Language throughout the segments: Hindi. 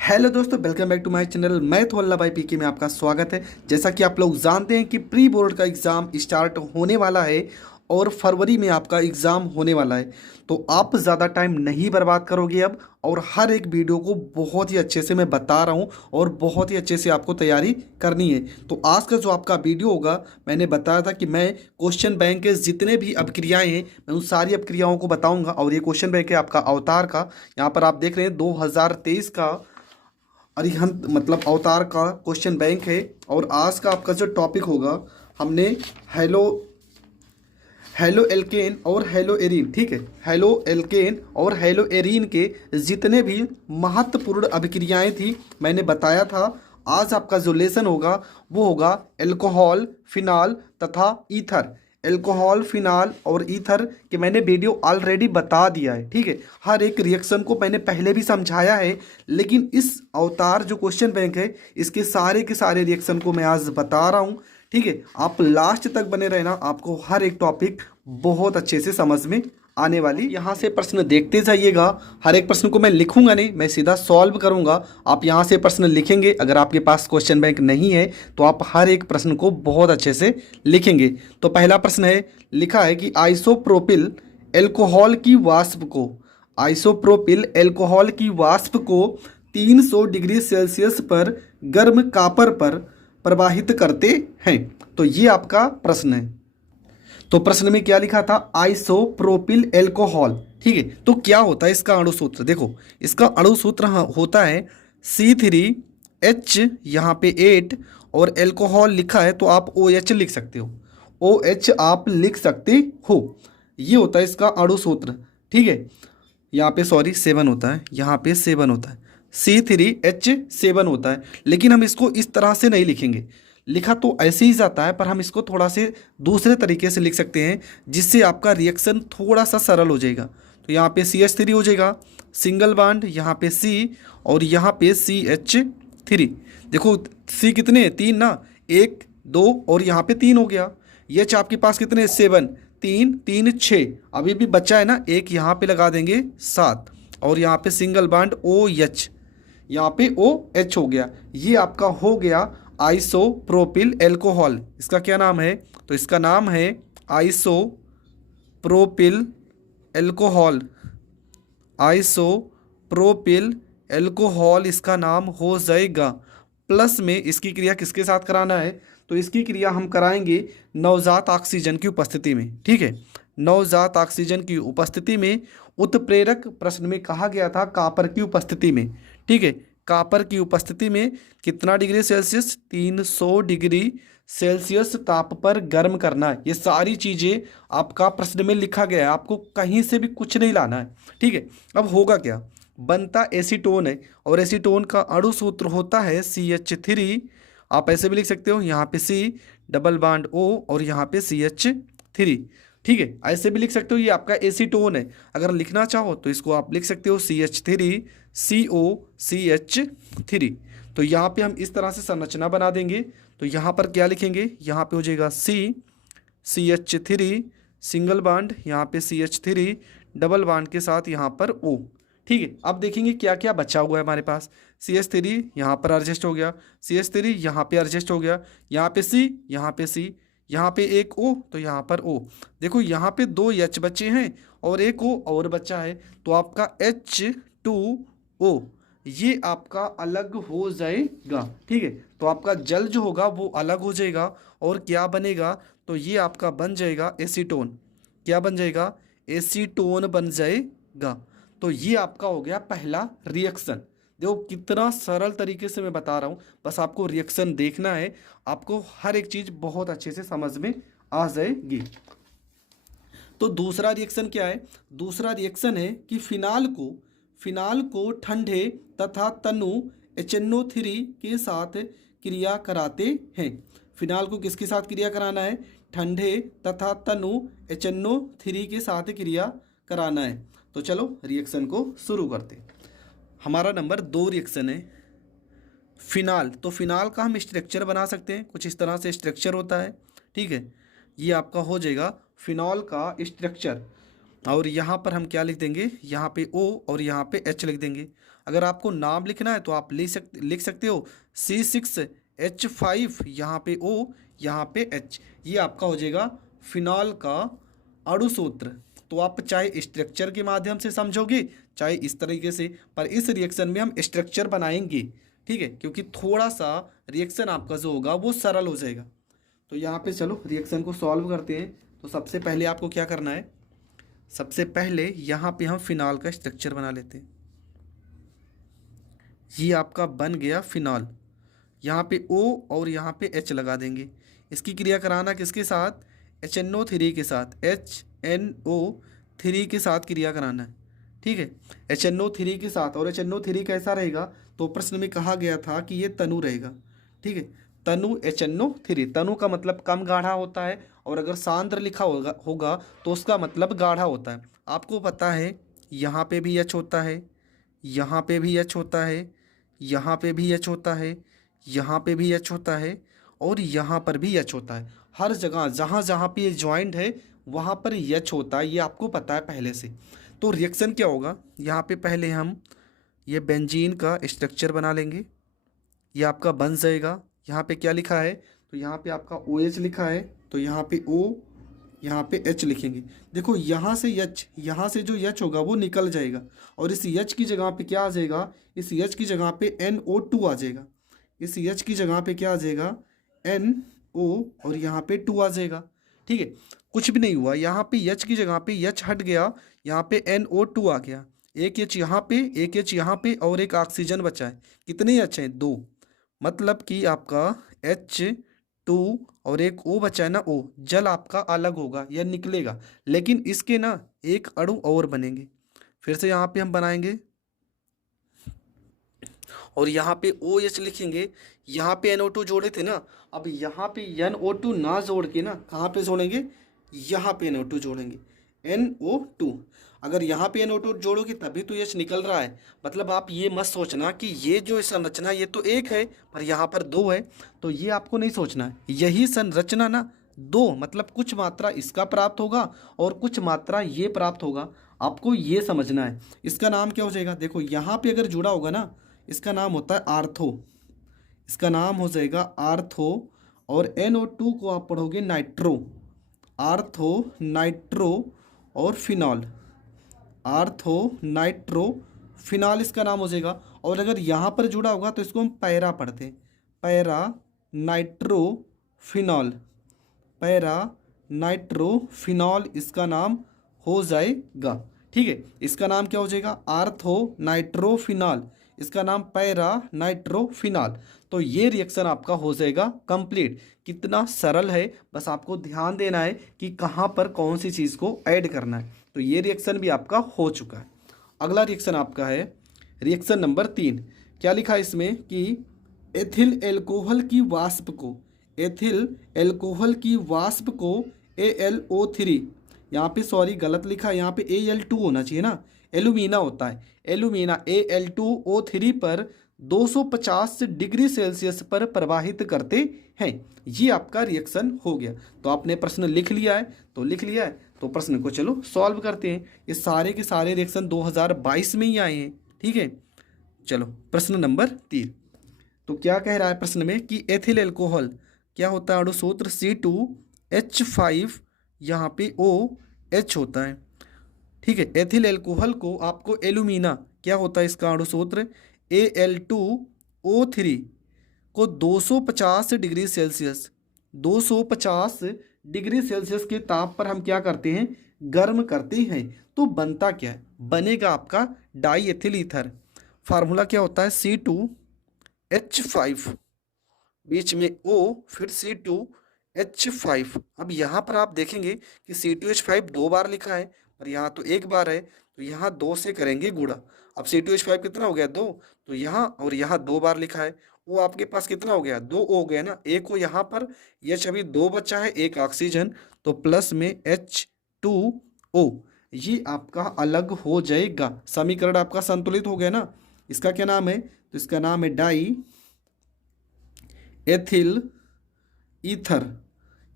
हेलो दोस्तों, welcome back to my channel. मैं तो अल्लाह भाई पीके में आपका स्वागत है। जैसा कि आप लोग जानते हैं कि प्री बोर्ड का एग्ज़ाम स्टार्ट होने वाला है और फरवरी में आपका एग्ज़ाम होने वाला है। तो आप ज़्यादा टाइम नहीं बर्बाद करोगे अब, और हर एक वीडियो को बहुत ही अच्छे से मैं बता रहा हूँ और बहुत ही अच्छे से आपको तैयारी करनी है। तो आज का जो आपका वीडियो होगा, मैंने बताया था कि मैं क्वेश्चन बैंक के जितने भी अपक्रियाएँ हैं मैं उन सारी अपक्रियाओं को बताऊँगा। और ये क्वेश्चन बैंक है आपका अवतार का। यहाँ पर आप देख रहे हैं 2023 का अरिहंत मतलब अवतार का क्वेश्चन बैंक है। और आज का आपका जो टॉपिक होगा, हमने हेलो हेलो एल्केन और हेलो एरीन, ठीक है, हेलो एल्केन और हेलो एरीन के जितने भी महत्वपूर्ण अभिक्रियाएं थी मैंने बताया था। आज आपका जो लेसन होगा वो होगा एल्कोहल, फिनाल तथा ईथर। एल्कोहल, फिनाल और ईथर के मैंने वीडियो ऑलरेडी बता दिया है, ठीक है। हर एक रिएक्शन को मैंने पहले भी समझाया है, लेकिन इस अवतार जो क्वेश्चन बैंक है इसके सारे रिएक्शन को मैं आज बता रहा हूँ, ठीक है। आप लास्ट तक बने रहना, आपको हर एक टॉपिक बहुत अच्छे से समझ में आने वाली। यहाँ से प्रश्न देखते जाइएगा। हर एक प्रश्न को मैं लिखूंगा नहीं, मैं सीधा सॉल्व करूंगा। आप यहाँ से प्रश्न लिखेंगे। अगर आपके पास क्वेश्चन बैंक नहीं है तो आप हर एक प्रश्न को बहुत अच्छे से लिखेंगे। तो पहला प्रश्न है, लिखा है कि आइसोप्रोपिल एल्कोहल की वाष्प को, आइसोप्रोपिल एल्कोहल की वाष्प को 300 डिग्री सेल्सियस पर गर्म कापर पर प्रवाहित करते हैं। तो ये आपका प्रश्न है। तो प्रश्न में क्या लिखा था? आइसोप्रोपिल एल्कोहल, ठीक है। तो क्या होता है इसका अणु सूत्र? देखो, इसका अणु सूत्र होता है C3H, यहाँ पे 8, और एल्कोहल लिखा है तो आप OH लिख सकते हो, OH आप लिख सकते हो। ये होता है इसका अणु सूत्र, ठीक है। यहाँ पे सॉरी 7 होता है, यहाँ पे 7 होता है, C3H7 होता है। लेकिन हम इसको इस तरह से नहीं लिखेंगे, लिखा तो ऐसे ही जाता है, पर हम इसको थोड़ा से दूसरे तरीके से लिख सकते हैं जिससे आपका रिएक्शन थोड़ा सा सरल हो जाएगा। तो यहाँ पे CH3 हो जाएगा, सिंगल बॉन्ड, यहाँ पे C और यहाँ पे CH3। देखो C कितने? 3 ना, 1 2 और यहाँ पे 3 हो गया। H आपके पास कितने? 7, 3 3 6, अभी भी बचा है ना, एक यहाँ पे लगा देंगे 7, और यहाँ पे सिंगल बॉन्ड OH, यहाँ पे OH हो गया। ये आपका हो गया आइसोप्रोपिल एल्कोहल। इसका क्या नाम है? तो इसका नाम है आइसोप्रोपिल एल्कोहल, आइसोप्रोपिल एल्कोहल इसका नाम हो जाएगा। प्लस में इसकी क्रिया किसके साथ कराना है? तो इसकी क्रिया हम कराएंगे नवजात ऑक्सीजन की उपस्थिति में, ठीक है। नवजात ऑक्सीजन की उपस्थिति में उत्प्रेरक प्रश्न में कहा गया था कॉपर की उपस्थिति में, ठीक है। कॉपर की उपस्थिति में कितना डिग्री सेल्सियस? 300 डिग्री सेल्सियस ताप पर गर्म करना है। ये सारी चीज़ें आपका प्रश्न में लिखा गया है, आपको कहीं से भी कुछ नहीं लाना है, ठीक है। अब होगा क्या? बनता एसीटोन है, और एसीटोन का अणु सूत्र होता है CH3। आप ऐसे भी लिख सकते हो, यहाँ पे C डबल बॉन्ड O और यहाँ पे CH3, ठीक है। ऐसे भी लिख सकते हो, ये आपका एसीटोन है। अगर लिखना चाहो तो इसको आप लिख सकते हो CH3COCH3। तो यहाँ पे हम इस तरह से संरचना बना देंगे। तो यहाँ पर क्या लिखेंगे? यहाँ पे हो जाएगा CH3 सिंगल बॉन्ड, यहाँ पे CH3 डबल बॉन्ड के साथ यहाँ पर O, ठीक है। अब देखेंगे क्या क्या बचा हुआ है हमारे पास। CH3 यहाँ पर एडजस्ट हो गया, CH3 यहाँ पे एडजस्ट हो गया, यहाँ पे C, यहाँ पे C, यहाँ पे एक O, तो यहाँ पर O। देखो यहाँ पे 2 H बचे हैं और एक O और बचा है, तो आपका H2O ये आपका अलग हो जाएगा, ठीक है। तो आपका जल जो होगा वो अलग हो जाएगा, और क्या बनेगा? तो ये आपका बन जाएगा एसीटोन। क्या बन जाएगा? एसीटोन बन जाएगा। तो ये आपका हो गया पहला रिएक्शन। देखो कितना सरल तरीके से मैं बता रहा हूँ, बस आपको रिएक्शन देखना है, आपको हर एक चीज़ बहुत अच्छे से समझ में आ जाएगी। तो दूसरा रिएक्शन क्या है? दूसरा रिएक्शन है कि फिनाल को ठंडे तथा तनु HNO3 के साथ क्रिया कराते हैं। फिनाल को किसके साथ क्रिया कराना है? ठंडे तथा तनु HNO3 के साथ क्रिया कराना है। तो चलो रिएक्शन को शुरू करते हैं। हमारा नंबर 2 रिएक्शन है फिनाल। तो फिनाल का हम स्ट्रक्चर बना सकते हैं, कुछ इस तरह से स्ट्रक्चर होता है, ठीक है। ये आपका हो जाएगा फिनॉल का स्ट्रक्चर। और यहाँ पर हम क्या लिख देंगे? यहाँ पे O और यहाँ पे H लिख देंगे। अगर आपको नाम लिखना है तो आप लिख सकते हो C6H5, यहाँ पे O, यहाँ पे H। ये आपका हो जाएगा फिनॉल का अणु सूत्र। तो आप चाहे स्ट्रक्चर के माध्यम से समझोगे चाहे इस तरीके से, पर इस रिएक्शन में हम स्ट्रक्चर बनाएंगे, ठीक है, क्योंकि थोड़ा सा रिएक्शन आपका जो होगा वो सरल हो जाएगा। तो यहाँ पे चलो रिएक्शन को सॉल्व करते हैं। तो सबसे पहले आपको क्या करना है, सबसे पहले यहाँ पे हम फिनॉल का स्ट्रक्चर बना लेते हैं। ये आपका बन गया फिनॉल, यहाँ पे O और यहाँ पे H लगा देंगे। इसकी क्रिया कराना किसके साथ, HNO3 के साथ, HNO3 के साथ क्रिया कराना है, ठीक है, HNO3 के साथ। और HNO3 कैसा रहेगा, तो प्रश्न में कहा गया था कि ये तनु रहेगा, ठीक है, तनु HNO3। तनु का मतलब कम गाढ़ा होता है, और अगर सांद्र लिखा होगा तो उसका मतलब गाढ़ा होता है। आपको पता है यहाँ पे भी H होता है, यहाँ पे भी H होता है, यहाँ पे भी H होता है, यहाँ पे भी H होता है, और यहाँ पर भी H होता है। हर जगह जहाँ जहाँ पे ये जॉइंट है वहाँ पर H होता है, ये आपको पता है पहले से। तो रिएक्शन क्या होगा, यहाँ पे पहले हम ये बेंजीन का स्ट्रक्चर बना लेंगे, ये आपका बन जाएगा। यहाँ पे क्या लिखा है, तो यहाँ पे आपका OH लिखा है, तो यहाँ पे O, यहाँ पे H लिखेंगे। देखो यहाँ से H, यहाँ से जो H होगा वो निकल जाएगा, और इस H की जगह पे क्या आ जाएगा, इस H की जगह पे NO2 आ जाएगा। इस H की जगह पे क्या आ जाएगा, NO, और यहाँ पे 2 आ जाएगा, ठीक है। कुछ भी नहीं हुआ, यहाँ पे H की जगह पे H हट गया, यहाँ पे NO2 आ गया। एक H यहाँ पे, एक H यहाँ पे, और एक ऑक्सीजन बचा है। कितने H हैं, 2, मतलब कि आपका H2 और एक O बचा है ना, O। जल आपका अलग होगा या निकलेगा, लेकिन इसके ना एक अणु और बनेंगे। फिर से यहाँ पे हम बनाएंगे, और यहाँ पे OH लिखेंगे। यहाँ पे NO2 जोड़े थे ना, अब यहाँ पे NO2 ना जोड़ के ना कहाँ पे जोड़ेंगे, यहाँ पे NO2 जोड़ेंगे, NO2। अगर यहाँ पे NO2 जोड़ोगे तभी तो H निकल रहा है। मतलब आप ये मत सोचना कि ये जो संरचना ये तो एक है पर यहाँ पर 2 है, तो ये आपको नहीं सोचना है। यही संरचना ना 2, मतलब कुछ मात्रा इसका प्राप्त होगा और कुछ मात्रा ये प्राप्त होगा, आपको ये समझना है। इसका नाम क्या हो जाएगा, देखो यहाँ पे अगर जुड़ा होगा ना, इसका नाम होता है आर्थो, इसका नाम हो जाएगा आर्थो। और NO2 को आप पढ़ोगे नाइट्रो, आर्थो नाइट्रो और फिनॉल, आर्थो नाइट्रो फिनॉल इसका नाम हो जाएगा। और अगर यहाँ पर जुड़ा होगा तो इसको हम पैरा पढ़ते हैं, para nitro phenol, para nitro phenol इसका नाम हो जाएगा, ठीक है। इसका नाम क्या हो जाएगा, आर्थो नाइट्रो फिनॉल, इसका नाम पैरा नाइट्रो फिनॉल। तो ये रिएक्शन आपका हो जाएगा कंप्लीट। कितना सरल है, बस आपको ध्यान देना है कि कहाँ पर कौन सी चीज़ को ऐड करना है। तो ये रिएक्शन भी आपका हो चुका है। अगला रिएक्शन आपका है रिएक्शन नंबर 3। क्या लिखा है इसमें कि एथिल एल्कोहल की वाष्प को, एथिल एल्कोहल की वाष्प को AlO3, यहाँ पे सॉरी गलत लिखा है, यहाँ पे Al2 होना चाहिए ना, एल्यूमिना होता है, एल्यूमिना Al2O3 पर 250 डिग्री सेल्सियस पर प्रवाहित करते हैं। ये आपका रिएक्शन हो गया। तो आपने प्रश्न लिख लिया है, तो लिख लिया है तो प्रश्न को चलो सॉल्व करते हैं। ये सारे के सारे रिएक्शन 2022 में ही आए हैं, ठीक है। चलो प्रश्न नंबर 3। तो क्या कह रहा है प्रश्न में कि एथिल एल्कोहल क्या होता है, अणु सूत्र C2H5, यहाँ पे OH होता है, ठीक है। एथिल एल्कोहल को आपको एल्यूमिना क्या होता है, इसका अणु सूत्र Al2O3 को 250 डिग्री सेल्सियस, 250 डिग्री सेल्सियस के ताप पर हम क्या करते हैं, गर्म करते हैं। तो बनता क्या है, बनेगा आपका डाई एथिल ईथर। फार्मूला क्या होता है, C2H5, बीच में O, फिर C2H5। अब यहाँ पर आप देखेंगे कि C2H5 2 बार लिखा है, पर यहाँ तो 1 बार है, तो यहाँ 2 से करेंगे गुणा। अब C2H5 कितना हो गया, 2, तो यहाँ और यहाँ 2 बार लिखा है, वो आपके पास कितना हो गया, 2 हो गया ना। एक को यहाँ पर H अभी 2 बचा है, एक ऑक्सीजन, तो प्लस में H2O, ये आपका अलग हो जाएगा। समीकरण आपका संतुलित हो गया ना। इसका क्या नाम है, तो इसका नाम है डाई एथिल ईथर,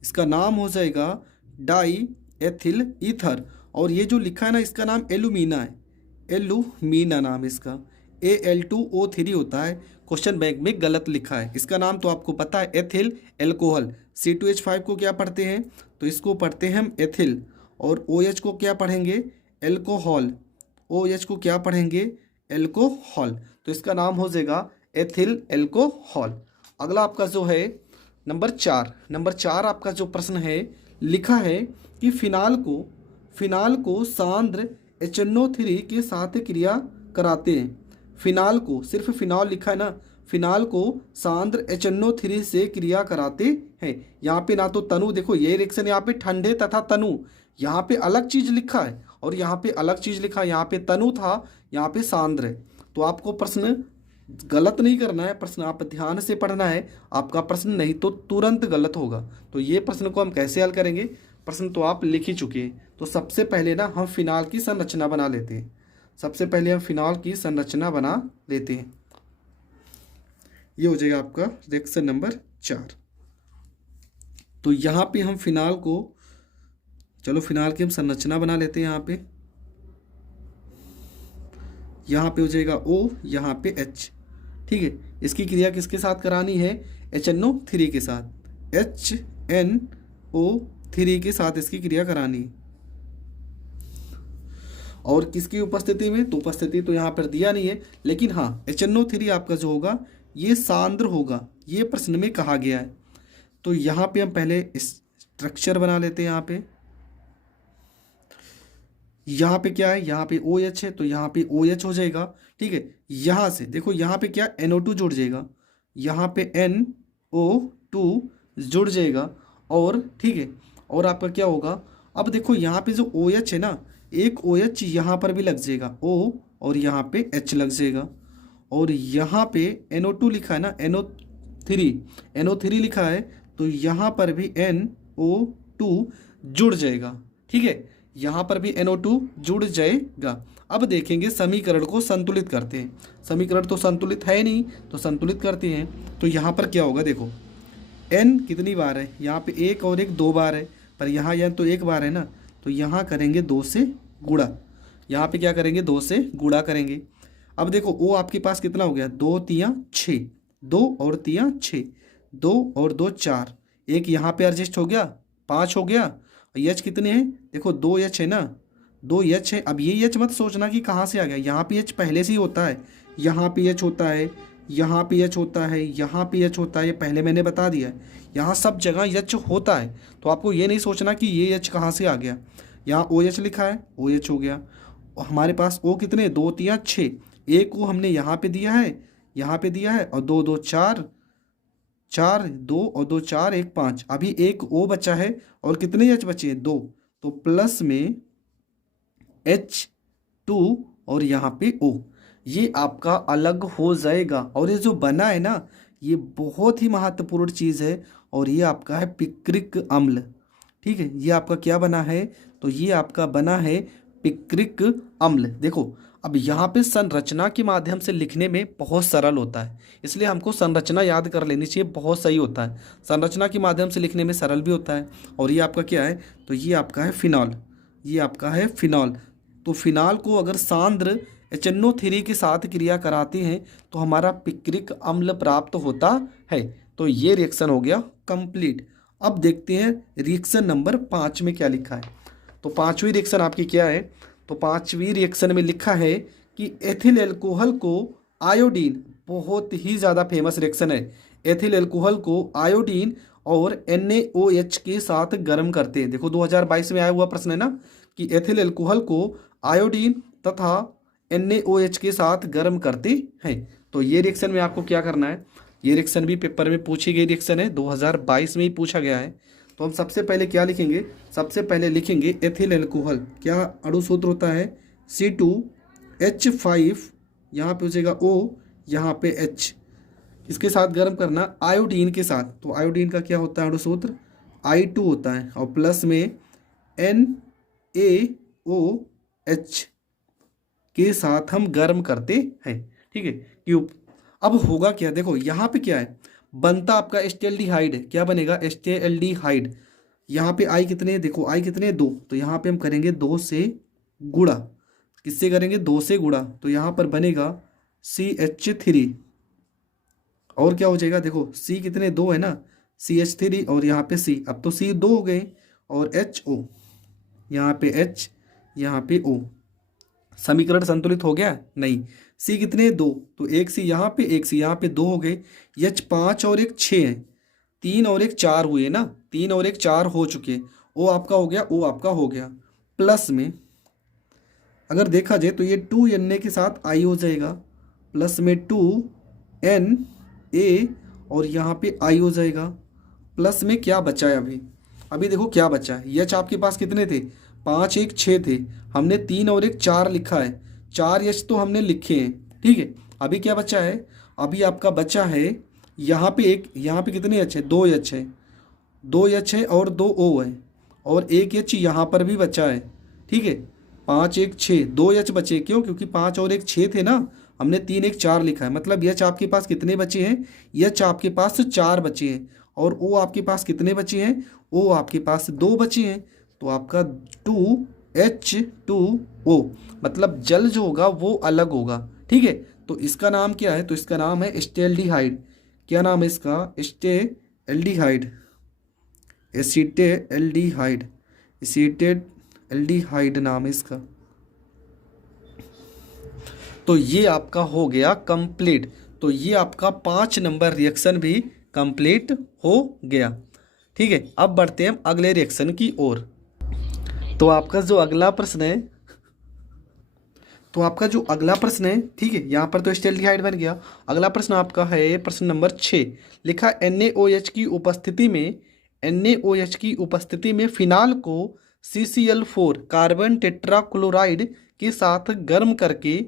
इसका नाम हो जाएगा डाई एथिल ईथर। और ये जो लिखा है ना, इसका नाम एल्यूमिना है, एल्यूमिना नाम इसका, Al2O3 होता है, क्वेश्चन बैंक में गलत लिखा है। इसका नाम तो आपको पता है, एथिल एल्कोहल। C2H5 को क्या पढ़ते हैं, तो इसको पढ़ते हैं हम एथिल, और OH को क्या पढ़ेंगे, एल्कोहल। OH को क्या पढ़ेंगे, एल्कोहल। तो इसका नाम हो जाएगा एथिल एल्कोहल। अगला आपका जो है नंबर 4 आपका जो प्रश्न है, लिखा है कि फिनाल को सांद्र HNO3 के साथ क्रिया कराते हैं। फिनाल को, सिर्फ फिनॉल लिखा है ना, फिनाल को सांद्र HNO3 से क्रिया कराते हैं। यहाँ पे ना तो तनु, देखो ये रिएक्शन यहाँ पे ठंडे तथा तनु, यहाँ पे अलग चीज लिखा है और यहाँ पे अलग चीज लिखा है। यहाँ पे तनु था, यहाँ पे सांद्र है। तो आपको प्रश्न गलत नहीं करना है, प्रश्न आप ध्यान से पढ़ना है, आपका प्रश्न नहीं तो तुरंत गलत होगा। तो ये प्रश्न को हम कैसे हल करेंगे, प्रश्न तो आप लिख ही चुके हैं। तो सबसे पहले ना हम फिनाल की संरचना बना लेते हैं। सबसे पहले हम फिनाल की संरचना बना लेते हैं। ये हो जाएगा आपका रिएक्शन नंबर 4। तो यहाँ पे हम फिनाल को, चलो फिनाल की हम संरचना बना लेते हैं। यहाँ पे हो जाएगा O, यहाँ पे H। ठीक है, इसकी क्रिया किसके साथ करानी है, HNO3 के साथ, HNO3 के साथ इसकी क्रिया करानी है। और किसकी उपस्थिति में, तो उपस्थिति तो यहाँ पर दिया नहीं है, लेकिन हाँ HNO3 आपका जो होगा ये सांद्र होगा, ये प्रश्न में कहा गया है। तो यहाँ पे हम पहले स्ट्रक्चर बना लेते हैं। यहाँ पे क्या है, यहाँ पे OH है, तो यहाँ पे OH हो जाएगा। ठीक है, यहाँ से देखो, यहाँ पे क्या NO2 जुड़ जाएगा, यहाँ पे NO2 जुड़ जाएगा। और ठीक है, और आपका क्या होगा, अब देखो यहाँ पे जो OH है ना, एक OH यहाँ पर भी लग जाएगा, O, और यहाँ पे H लग जाएगा। और यहाँ पे NO2 लिखा है ना, NO3 लिखा है, तो यहाँ पर भी NO2 जुड़ जाएगा। ठीक है, यहाँ पर भी NO2 जुड़ जाएगा। अब देखेंगे समीकरण को संतुलित करते हैं। समीकरण तो संतुलित है नहीं, तो संतुलित करते हैं। तो यहाँ पर क्या होगा, देखो N कितनी बार है, यहाँ पे एक और एक 2 बार है, पर यहाँ N तो 1 बार है ना, तो यहाँ करेंगे 2 से गुणा। यहाँ पे क्या करेंगे, 2 से गुणा करेंगे। अब देखो O आपके पास कितना हो गया, 2 3 6, 2 और 3 6, 2 और 2 4, एक यहाँ पे एडजस्ट हो गया, 5 हो गया। H कितने हैं, देखो 2 H है ना, 2 H है। अब ये H मत सोचना कि कहाँ से आ गया, यहाँ पे H पहले से ही होता है, यहाँ पे H होता है, यहाँ पे H होता है, यहाँ पे H होता है, ये पहले मैंने बता दिया है। यहाँ सब जगह H होता है, तो आपको ये नहीं सोचना कि ये H कहाँ से आ गया। यहाँ OH लिखा है, OH हो गया। और हमारे पास O कितने, 2 3 6, एक को हमने यहाँ पे दिया है, यहाँ पे दिया है, और 2 2 4, 4 2 और 2 4 1 5, अभी एक O बचा है, और कितने H बचे हैं, 2, तो प्लस में H2 और यहाँ पे O, ये आपका अलग हो जाएगा। और ये जो बना है ना, ये बहुत ही महत्वपूर्ण चीज़ है, और ये आपका है पिक्रिक अम्ल। ठीक है, ये आपका क्या बना है, तो ये आपका बना है पिक्रिक अम्ल। देखो अब यहाँ पे संरचना के माध्यम से लिखने में बहुत सरल होता है, इसलिए हमको संरचना याद कर लेनी चाहिए, बहुत सही होता है। संरचना के माध्यम से लिखने में सरल भी होता है। और ये आपका क्या है, तो ये आपका है फिनॉल, ये आपका है फिनॉल। तो फिनॉल को अगर सांद्र HNO3 के साथ क्रिया कराते हैं तो हमारा पिक्रिक अम्ल प्राप्त होता है। तो ये रिएक्शन हो गया कंप्लीट। अब देखते हैं रिएक्शन नंबर 5 में क्या लिखा है। तो 5वीं रिएक्शन आपकी क्या है, तो 5वीं रिएक्शन में लिखा है कि एथिल एल्कोहल को आयोडीन, बहुत ही ज़्यादा फेमस रिएक्शन है, एथिल एल्कोहल को आयोडीन और NaOH के साथ गर्म करते हैं। देखो 2022 में आया हुआ प्रश्न है ना, कि एथिल एल्कोहल को आयोडीन तथा NaOH के साथ गर्म करते हैं। तो ये रिएक्शन में आपको क्या करना है, ये रिएक्शन भी पेपर में पूछी गई रिएक्शन है, 2022 में ही पूछा गया है। तो हम सबसे पहले क्या लिखेंगे, सबसे पहले लिखेंगे एथिल एल्कोहल, क्या अणु सूत्र होता है, C2H5, यहाँ पे हो जाएगा O, यहाँ पे H, इसके साथ गर्म करना आयोडीन के साथ। तो आयोडीन का क्या होता है अणु सूत्र, I2 होता है, और प्लस में NaOH के साथ हम गर्म करते हैं। ठीक है, क्यों, अब होगा क्या, देखो यहाँ पे क्या है, बनता आपका एस्टेल्डिहाइड है, क्या बनेगा, एस्टेल्डिहाइड। यहाँ पे आई कितने हैं, देखो आई कितने हैं, 2, तो यहाँ पे हम करेंगे 2 से गुणा, किससे करेंगे, 2 से गुणा, तो यहाँ पर बनेगा CH3 और क्या हो जाएगा, देखो C कितने, 2 है ना, CH3 और यहाँ पे C, अब तो C 2 हो गए और HO, यहाँ पे H, यहाँ पे O। समीकरण संतुलित हो गया? नहीं। C कितने, 2, तो एक C यहाँ पे, एक C यहाँ पे, 2 हो गए। H 5 और एक 6 है, 3 और एक 4 हुए ना, 3 और एक 4 हो चुके। O आपका हो गया, O आपका हो गया। प्लस में अगर देखा जाए तो ये 2Na के साथ I हो जाएगा, प्लस में 2Na और यहाँ पे I हो जाएगा। प्लस में क्या बचा है अभी, अभी देखो क्या बचा है। H आपके पास कितने थे, 5 1 6 थे, हमने 3 और एक 4 लिखा है, 4 H तो हमने लिखे हैं, ठीक है। अभी क्या बचा है, अभी आपका बचा है यहाँ पे एक, यहाँ पे कितने H है, 2 H है, 2 H है और 2 O है और एक H यहाँ पर भी बचा है, ठीक है। 5 1 6, 2 H बचे, क्यों, क्योंकि 5 और एक 6 थे ना, हमने 3 1 4 लिखा है, मतलब H आपके पास कितने बचे हैं, H आपके पास 4 बचे हैं और O आपके पास कितने बचे हैं, O आपके पास 2 बचे हैं। तो आपका 2H2O मतलब जल जो होगा वो अलग होगा, ठीक है। तो इसका नाम क्या है, तो इसका नाम है एस्टेल्डिहाइड। क्या नाम है इसका, एस्टेल्डिहाइड, एसीटेल्डिहाइड, एसीटेल्डिहाइड नाम है इसका। तो ये आपका हो गया कंप्लीट। तो ये आपका 5 नंबर रिएक्शन भी कंप्लीट हो गया, ठीक है। अब बढ़ते हैं हम अगले रिएक्शन की ओर। तो आपका जो अगला प्रश्न है, ठीक है, यहाँ पर तो एस्टेल्डिहाइड बन गया। अगला प्रश्न आपका है प्रश्न नंबर 6। लिखा NaOH की उपस्थिति में फिनाल को CCl4 कार्बन टेट्राक्लोराइड के साथ गर्म करके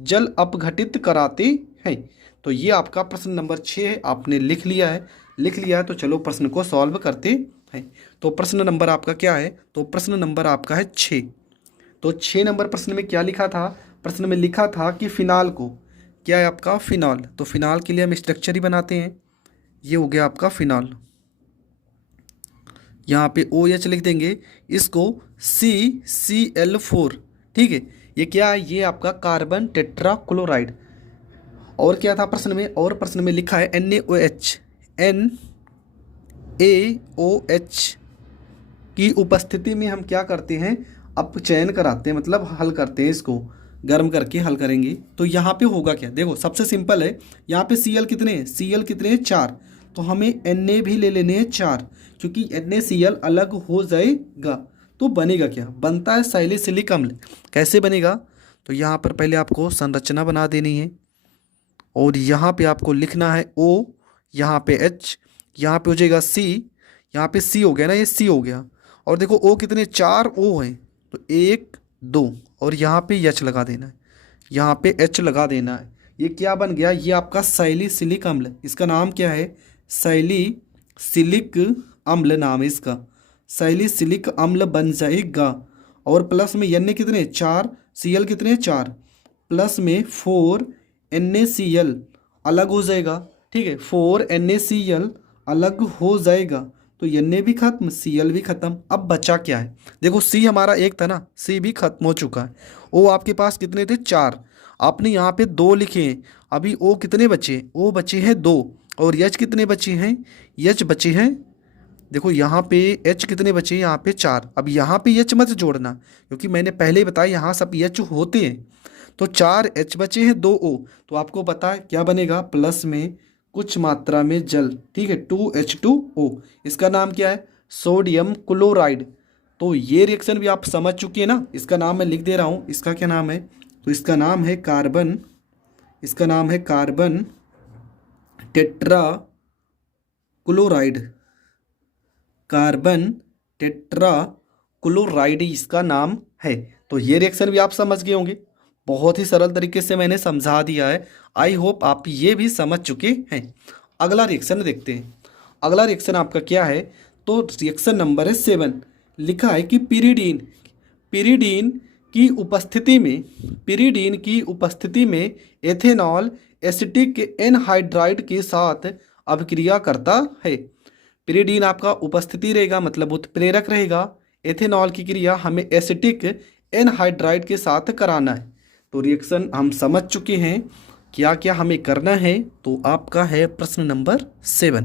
जल अपघटित कराते हैं। तो ये आपका प्रश्न नंबर 6 है, आपने लिख लिया है, तो चलो प्रश्न को सॉल्व करते हैं। तो प्रश्न नंबर आपका क्या है, तो प्रश्न नंबर आपका है 6। तो 6 नंबर प्रश्न में क्या लिखा था, प्रश्न में लिखा था कि फिनाल को, क्या है आपका फिनाल, तो फिनाल के लिए हम स्ट्रक्चर ही बनाते हैं। ये हो गया आपका फिनाल, यहाँ पे OH लिख देंगे, इसको CCl4, ठीक है। ये क्या है, ये आपका कार्बन टेट्राक्लोराइड। और क्या था प्रश्न में, और प्रश्न में लिखा है NaOH की उपस्थिति में हम क्या करते हैं, अपचयन कराते हैं, मतलब हल करते हैं, इसको गर्म करके हल करेंगे। तो यहाँ पे होगा क्या, देखो सबसे सिंपल है, यहाँ पे Cl कितने हैं, Cl कितने हैं, 4, तो हमें Na भी ले लेने हैं 4, क्योंकि NaCl अलग हो जाएगा। तो बनेगा क्या, बनता है सैलिसिलिक अम्ल। कैसे बनेगा, तो यहाँ पर पहले आपको संरचना बना देनी है और यहाँ पे आपको लिखना है O, यहाँ पे H, यहाँ पे हो जाएगा C, यहाँ पे C हो गया ना, ये C हो गया। और देखो O कितने, 4 O हैं, तो 1 2 और यहाँ पे H लगा देना है, यहाँ पे H लगा देना है। ये क्या बन गया, ये आपका सैलिसिलिक अम्ल। इसका नाम क्या है, सैलिसिलिक अम्ल नाम है इसका, सैलिसिलिक अम्ल बन जाएगा। और प्लस में Na कितने, 4, Cl कितने, 4, प्लस में 4 NaCl अलग हो जाएगा, ठीक है, 4 NaCl अलग हो जाएगा। तो Na भी खत्म, Cl भी खत्म। अब बचा क्या है, देखो C हमारा एक था ना, C भी खत्म हो चुका है। O आपके पास कितने थे, 4, आपने यहाँ पे 2 लिखे हैं। अभी O कितने बचे, O बचे हैं 2, और H कितने बचे हैं, H बचे हैं, देखो यहाँ पे H कितने बचे हैं, यहाँ पे 4। अब यहाँ पे H मत जोड़ना, क्योंकि मैंने पहले ही बताया यहाँ सब H होते हैं। तो 4 H बचे हैं, 2 O, तो आपको पता है क्या बनेगा, प्लस में कुछ मात्रा में जल, ठीक है, 2H2O। इसका नाम क्या है, सोडियम क्लोराइड। तो ये रिएक्शन भी आप समझ चुके हैं ना, इसका नाम मैं लिख दे रहा हूँ, इसका क्या नाम है, तो इसका नाम है कार्बन, इसका नाम है कार्बन टेट्राक्लोराइड, कार्बन टेट्राक्लोराइड इसका नाम है। तो ये रिएक्शन भी आप समझ गए होंगे, बहुत ही सरल तरीके से मैंने समझा दिया है। आई होप आप ये भी समझ चुके हैं। अगला रिएक्शन देखते हैं। अगला रिएक्शन आपका क्या है, तो रिएक्शन नंबर है 7। लिखा है कि पिरीडीन की उपस्थिति में एथेनॉल एसिटिक एनहाइड्राइड के साथ अभिक्रिया करता है। पिरीडीन आपका उपस्थिति रहेगा, मतलब उत्प्रेरक रहेगा। एथेनॉल की क्रिया हमें एसिटिक एनहाइड्राइड के साथ कराना है। तो रिएक्शन हम समझ चुके हैं क्या क्या हमें करना है, तो आपका है प्रश्न नंबर 7।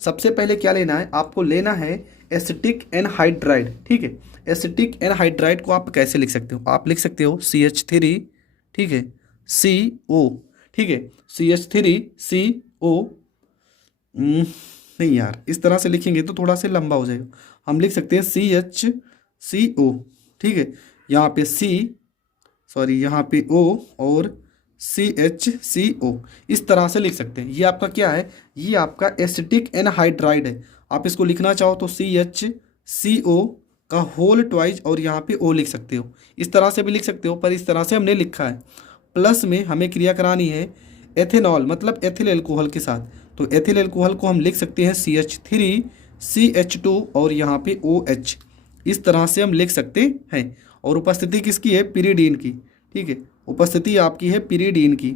सबसे पहले क्या लेना है, आपको लेना है एसिटिक एनहाइड्राइड। ठीक है, एसिटिक एनहाइड्राइड को आप कैसे लिख सकते हो, आप लिख सकते हो CH3, ठीक है, CO, ठीक है, CH3CO। नहीं यार, इस तरह से लिखेंगे तो थोड़ा सा लंबा हो जाएगा। हम लिख सकते हैं CHCO, ठीक है, यहाँ पे यहाँ पे O और CHCO, इस तरह से लिख सकते हैं। ये आपका क्या है, ये आपका एसिटिक एनहाइड्राइड है। आप इसको लिखना चाहो तो CHCO का होल ट्वाइस और यहाँ पे O लिख सकते हो, इस तरह से भी लिख सकते हो, पर इस तरह से हमने लिखा है। प्लस में हमें क्रिया करानी है एथेनॉल मतलब एथिल एल्कोहल के साथ, तो एथिल एल्कोहल को हम लिख सकते हैं CH3CH2 और यहाँ पे OH, इस तरह से हम लिख सकते हैं। और उपस्थिति किसकी है, पिरिडीन की। ठीक है, उपस्थिति आपकी है पिरिडीन की,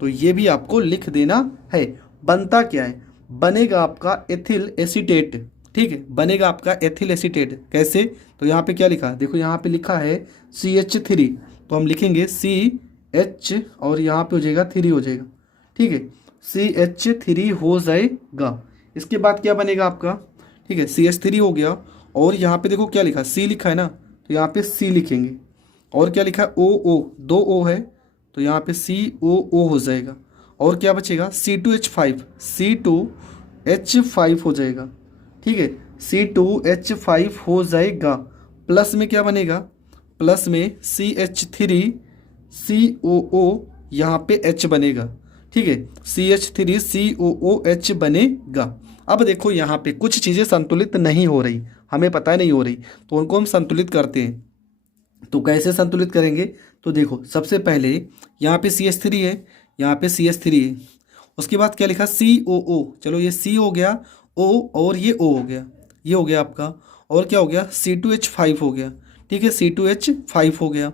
तो ये भी आपको लिख देना है। बनता क्या है, बनेगा आपका एथिल एसीटेट। ठीक है, बनेगा आपका एथिल एसीटेट। कैसे, तो यहाँ पे क्या लिखा है, देखो यहाँ पे लिखा है CH3, तो हम लिखेंगे CH और यहाँ पे हो जाएगा 3 हो जाएगा। ठीक है, CH3 हो जाएगा। इसके बाद क्या बनेगा आपका, ठीक है, CH3 हो गया, और यहाँ पे देखो क्या लिखा, C लिखा है ना, तो यहाँ पे C लिखेंगे। और क्या लिखा है, OO, 2 O है, तो यहाँ पे COO हो जाएगा। और क्या बचेगा, C2H5 हो जाएगा। ठीक है, C2H5 हो जाएगा। प्लस में क्या बनेगा, प्लस में CH3COO, यहाँ पे H बनेगा। ठीक है, CH3COOH बनेगा। अब देखो यहाँ पे कुछ चीज़ें संतुलित नहीं हो रही, हमें पता नहीं हो रही, तो उनको हम संतुलित करते हैं। तो कैसे संतुलित करेंगे, तो देखो सबसे पहले यहाँ पे CH3 है, यहाँ पे CH3 है, उसके बाद क्या लिखा COO, चलो ये C हो गया, O और ये O हो गया, ये हो गया आपका। और क्या हो गया, C2H5 हो गया। ठीक है, C2H5 हो गया।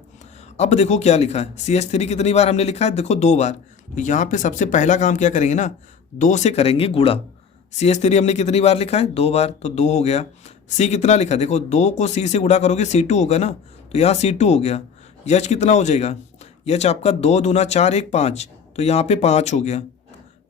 अब देखो क्या लिखा है, CH3 कितनी बार हमने लिखा है, देखो 2 बार। तो यहाँ पे सबसे पहला काम क्या करेंगे ना, 2 से करेंगे गुणा। CH3 हमने कितनी बार लिखा है, 2 बार, तो 2 हो गया। C कितना लिखा, देखो 2 को C से गुणा करोगे C2 होगा ना, तो यहाँ C2 हो गया। H कितना हो जाएगा, H आपका 2 दूना 4 1 5, तो यहाँ पे 5 हो गया।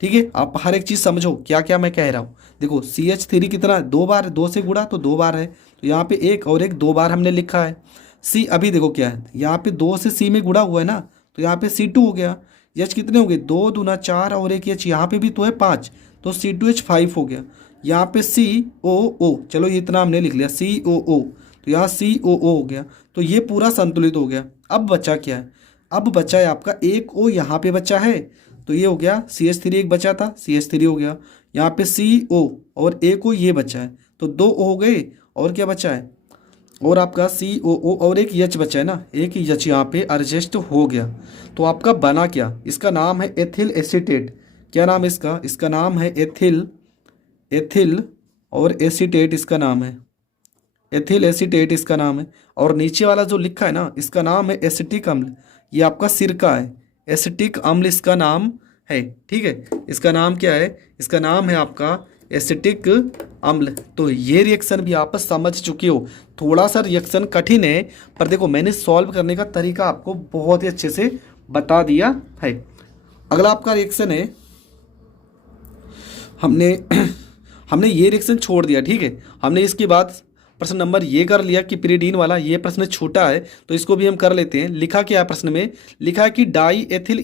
ठीक है, आप हर एक चीज़ समझो क्या क्या मैं कह रहा हूँ। देखो CH3 कितना, 2 बार, 2 से गुणा तो 2 बार है, तो यहाँ पे 1 और 1 2 बार हमने लिखा है। C अभी देखो क्या है, यहाँ पे 2 से C में गुणा हुआ है ना, तो यहाँ पे C2 हो गया। H कितने हो गए, 2 दूना 4 और 1 H, यहाँ पे भी तो है 5, तो C2H5 हो गया। यहाँ पे COO, चलो ये इतना हमने लिख लिया COO, तो यहाँ COO हो गया। तो ये पूरा संतुलित हो गया। अब बचा क्या है, अब बचा है आपका एक O यहाँ पे बचा है, तो ये हो गया CH3 एक बचा था, CH3 हो गया। यहाँ पे CO और एक O ये बचा है, तो 2 O हो गए। और क्या बचा है, और आपका COO और एक H बचा है ना, एक H यहाँ पे एडजस्ट हो गया। तो आपका बना क्या, इसका नाम है एथिल एसीटेट। क्या नाम है इसका, इसका नाम है एथिल और एसीटेट, इसका नाम है एथिल एसीटेट, इसका नाम है। और नीचे वाला जो लिखा है ना, इसका नाम है एसिटिक अम्ल, ये आपका सिरका है, एसिटिक अम्ल इसका नाम है। ठीक है, इसका नाम क्या है, इसका नाम है आपका एसिटिक अम्ल। तो ये रिएक्शन भी आप समझ चुके हो। थोड़ा सा रिएक्शन कठिन है, पर देखो मैंने सॉल्व करने का तरीका आपको बहुत ही अच्छे से बता दिया है। अगला आपका रिएक्शन है, हमने ये रिएक्शन छोड़ दिया। ठीक है, हमने इसके बाद प्रश्न नंबर ये कर लिया कि पिरिडीन वाला, ये प्रश्न छोटा है तो इसको भी हम कर लेते हैं। लिखा क्या है प्रश्न में, लिखा है कि डाई एथिल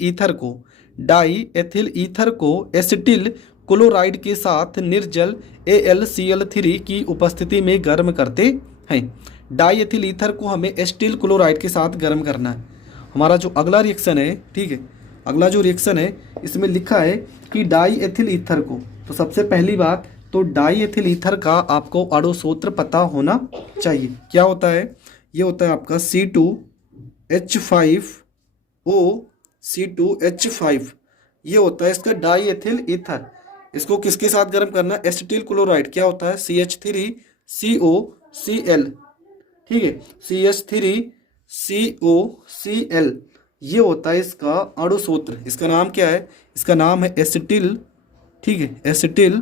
ईथर को एसिटिल क्लोराइड के साथ निर्जल AlCl3 की उपस्थिति में गर्म करते हैं। डाई एथिल ईथर को हमें एसिटिल क्लोराइड के साथ गर्म करना है। हमारा जो अगला रिएक्शन है, ठीक है, अगला जो रिएक्शन है इसमें लिखा है कि डाई एथिल ईथर को, तो सबसे पहली बात तो डाई एथिल ईथर का आपको अणु सूत्र पता होना चाहिए। क्या होता है, ये होता है आपका C2H5O, ये होता है इसका डाई एथिल ईथर। इसको किसके साथ गर्म करना, एसिटिल क्लोराइड, क्या होता है CH3COCl। ठीक है, CH3COCl, ये होता है इसका अणु सूत्र। इसका नाम क्या है, इसका नाम है एसिटिल। ठीक है, एसिटिल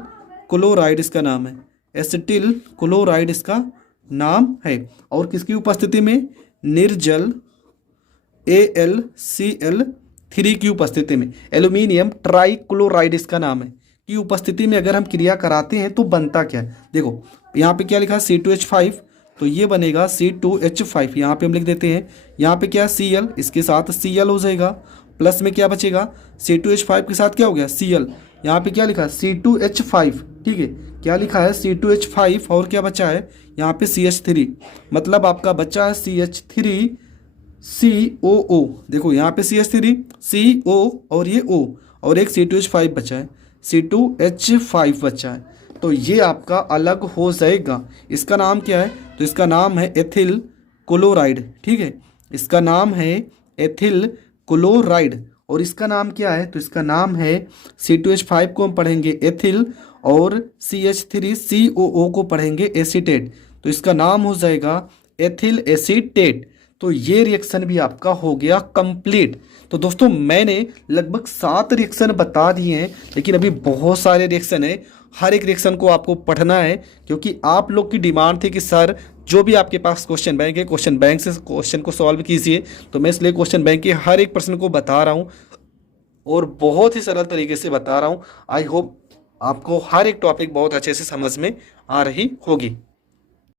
क्लोराइड इसका नाम है, एसिटिल क्लोराइड इसका नाम है। और किसकी उपस्थिति में, निर्जल AlCl3 थ्री की उपस्थिति में, एल्यूमिनियम ट्राइक्लोराइड इसका नाम है, की उपस्थिति में अगर हम क्रिया कराते हैं तो बनता क्या है। देखो यहाँ पे क्या लिखा है C2H5, तो ये बनेगा C2H5, यहाँ पे हम लिख देते हैं। यहाँ पे क्या Cl, इसके साथ Cl हो जाएगा, प्लस में क्या बचेगा C2H5 के साथ क्या हो गया Cl। यहाँ पे क्या लिखा है C2H5, ठीक है, क्या लिखा है C2H5 और क्या बचा है यहाँ पे CH3, मतलब आपका बचा है CH3COO। देखो यहाँ पे CH3 CO और ये O, और एक C2H5 बचा है, C2H5 बचा है, तो ये आपका अलग हो जाएगा। इसका नाम क्या है, तो इसका नाम है एथिल क्लोराइड, ठीक है, इसका नाम है एथिल क्लोराइड। और इसका नाम क्या है, तो इसका नाम है C2H5 को हम पढ़ेंगे एथिल, और CH3COO को पढ़ेंगे एसीटेट, तो इसका नाम हो जाएगा एथिल एसीटेट। तो ये रिएक्शन भी आपका हो गया कंप्लीट। तो दोस्तों मैंने लगभग 7 रिएक्शन बता दिए हैं, लेकिन अभी बहुत सारे रिएक्शन है, हर एक रिएक्शन को आपको पढ़ना है, क्योंकि आप लोग की डिमांड थी कि सर जो भी आपके पास क्वेश्चन बैंक है, क्वेश्चन बैंक से क्वेश्चन को सॉल्व कीजिए। तो मैं इसलिए क्वेश्चन बैंक के हर एक प्रश्न को बता रहा हूँ और बहुत ही सरल तरीके से बता रहा हूँ। आई होप आपको हर एक टॉपिक बहुत अच्छे से समझ में आ रही होगी।